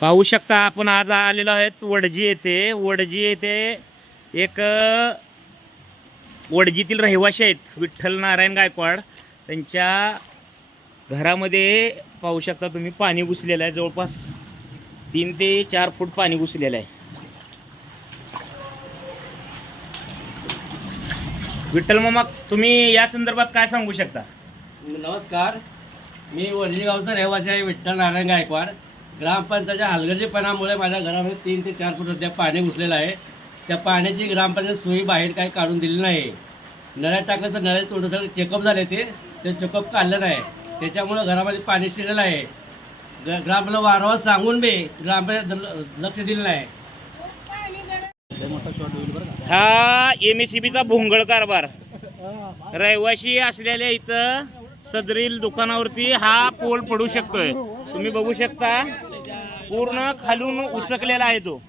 पाहू शकता आपण आज आलेलो आहेत वडजी येथे. वडजी येथे एक वडजीतील रहिवासी आहेत विठ्ठल नारायण गायकवाड. त्यांच्या घरामध्ये पाहू शकता तुम्ही पाणी घुसलेलं आहे. जवळपास तीन ते चार फूट पाणी घुसलेलं आहे. विठ्ठल मामा तुम्ही या संदर्भात काय सांगू शकता? नमस्कार. मी वडजी गावचा रहिवासी आहे विठ्ठल नारायण गायकवाड. ग्रामपंचायतच्या हलगर्जीपणामुळे माझ्या घरामध्ये तीन ते चार फूट सध्या पाणी घुसलेलं आहे. त्या पाण्याची ग्रामपंचायत सोयी बाहेर काही काढून दिली नाही. नळ्यात टाकलं तर नळ्यात थोडं सगळं चेकअप झाले ते ते चेकअप काढलं नाही. त्याच्यामुळं घरामध्ये पाणी शिरलेलं आहे. ग ग्रामला वारंवार सांगून बी ग्रामपंचायत लक्ष दिलं नाही. हा एम एस सी बीचा भोंगळ कारभार. रहिवाशी असलेल्या इथं सदरील दुकानावरती हा पोल पडू शकतोय. तुम्ही बघू शकता. पूर्ण खालून उचकलेला आहे तो.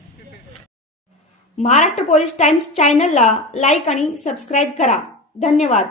महाराष्ट्र पोलीस टाइम्स चॅनलला लाईक आणि सबस्क्राईब करा. धन्यवाद.